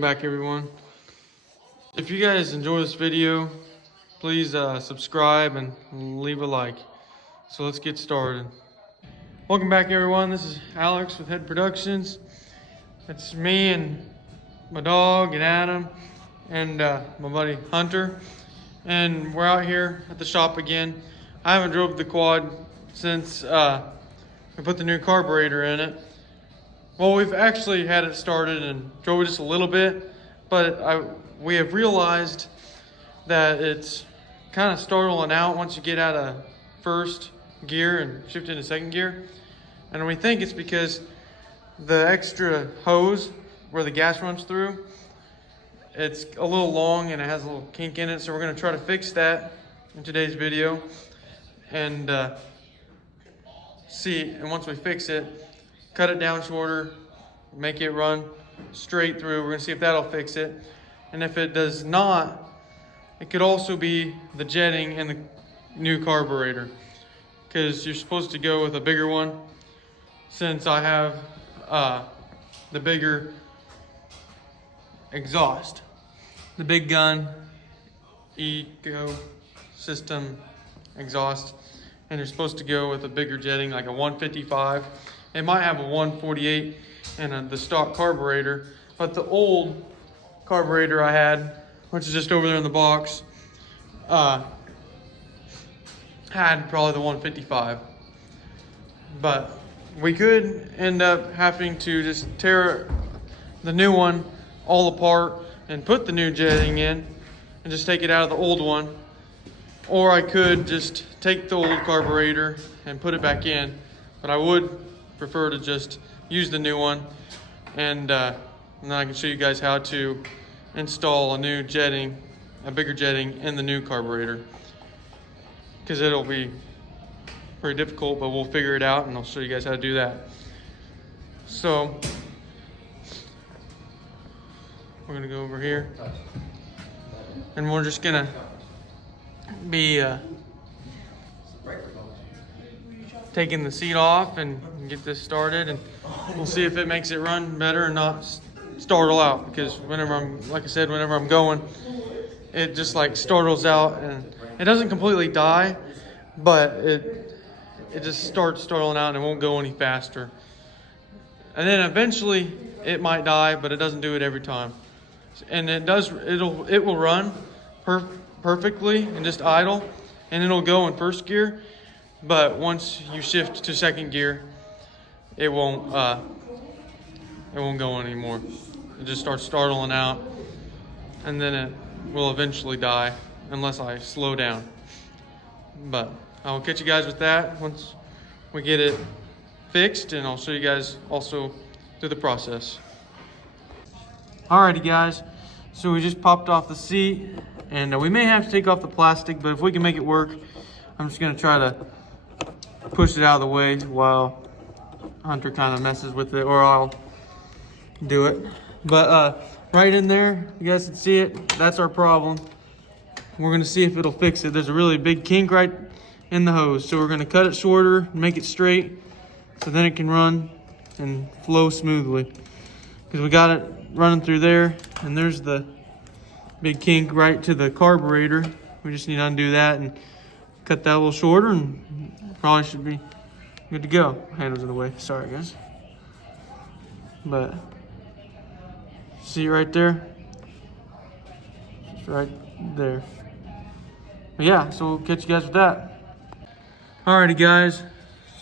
Welcome back, everyone. If you guys enjoy this video, please subscribe and leave a like. So let's get started. Welcome back, everyone. This is Alex with Head Productions. It's me and my dog and Adam and my buddy Hunter. And we're out here at the shop again. I haven't drove the quad since we put the new carburetor in it. Well, we've actually had it started and drove it just a little bit, but we have realized that it's kind of startling out once you get out of first gear and shift into second gear. And we think it's because the extra hose where the gas runs through, it's a little long and it has a little kink in it. So we're going to try to fix that in today's video and see. And once we fix it, cut it down shorter, make it run straight through. We're going to see if that'll fix it. And if it does not, it could also be the jetting in the new carburetor, because you're supposed to go with a bigger one. Since I have the bigger exhaust, the big gun ecosystem exhaust, and you're supposed to go with a bigger jetting, like a 155. It might have a 148 and the stock carburetor, but the old carburetor I had, which is just over there in the box, had probably the 155. But we could end up having to just tear the new one all apart and put the new jetting in and just take it out of the old one. Or I could just take the old carburetor and put it back in, but I would prefer to just use the new one, and then I can show you guys how to install a new jetting, a bigger jetting in the new carburetor, because it'll be pretty difficult, but we'll figure it out and I'll show you guys how to do that. So we're gonna go over here and we're just gonna be taking the seat off and get this started, and we'll see if it makes it run better or not startle out, because whenever I'm going, it just like startles out, and it doesn't completely die, but it just starts startling out and it won't go any faster. And then eventually it might die, but it doesn't do it every time. And it will run perfectly and just idle, and it'll go in first gear. But once you shift to second gear, it won't go anymore. It just starts startling out, and then it will eventually die unless I slow down. But I'll catch you guys with that once we get it fixed, and I'll show you guys also through the process. Alrighty guys, so we just popped off the seat, and we may have to take off the plastic, but if we can make it work, I'm just gonna try to push it out of the way while Hunter kind of messes with it, or I'll do it. But right in there, you guys can see it, that's our problem. We're gonna see if it'll fix it. There's a really big kink right in the hose, so we're gonna cut it shorter, make it straight, so then it can run and flow smoothly. Because we got it running through there, and there's the big kink right to the carburetor. We just need to undo that and cut that a little shorter, and probably should be good to go. Handles in the way, sorry guys. But see it right there? It's right there. But yeah, so we'll catch you guys with that. Alrighty guys,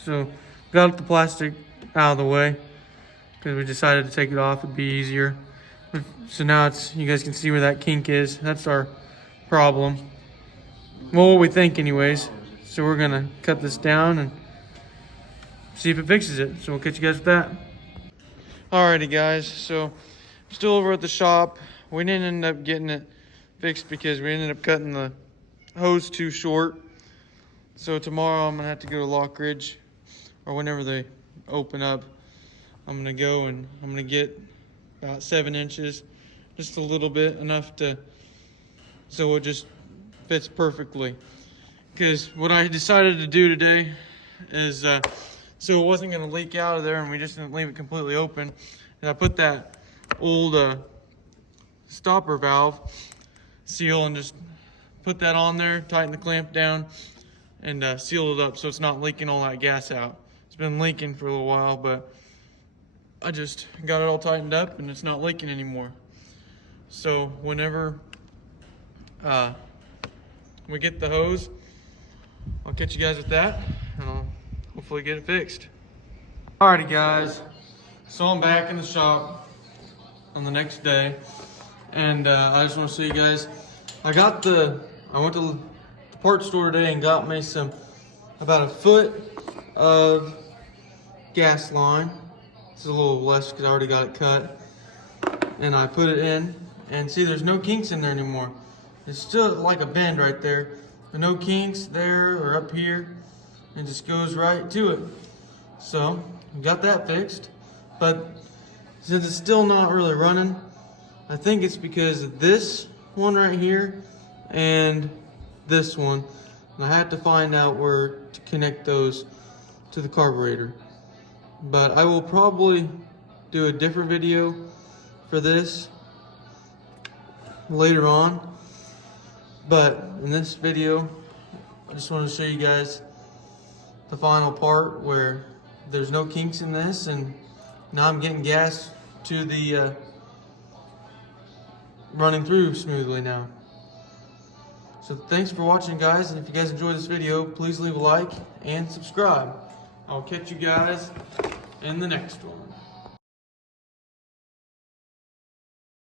so got the plastic out of the way because we decided to take it off, it'd be easier. So now you guys can see where that kink is. That's our problem. Well, what we think anyways. So we're gonna cut this down and see if it fixes it. So we'll catch you guys with that. Alrighty guys, so still over at the shop. We didn't end up getting it fixed because we ended up cutting the hose too short. So tomorrow I'm gonna have to go to Lockridge, or whenever they open up, I'm gonna go and I'm gonna get about 7 inches, just a little bit, enough so it just fits perfectly. Because what I decided to do today is, so it wasn't going to leak out of there and we just didn't leave it completely open, and I put that old stopper valve seal and just put that on there, tighten the clamp down, and seal it up so it's not leaking all that gas out. It's been leaking for a little while, but I just got it all tightened up and it's not leaking anymore. So whenever we get the hose, I'll catch you guys with that and I'll hopefully get it fixed. Alrighty guys, so I'm back in the shop on the next day, and I just want to show you guys, I went to the parts store today and got me about a foot of gas line. This is a little less because I already got it cut. And I put it in, and see there's no kinks in there anymore. It's still like a bend right there, but no kinks there or up here, and just goes right to it. So we got that fixed, but since it's still not really running, I think it's because of this one right here and this one. And I have to find out where to connect those to the carburetor. But I will probably do a different video for this later on. But in this video, I just want to show you guys the final part where there's no kinks in this, and now I'm getting gas to the running through smoothly now. So thanks for watching guys, and if you guys enjoyed this video, please leave a like and subscribe. I'll catch you guys in the next one.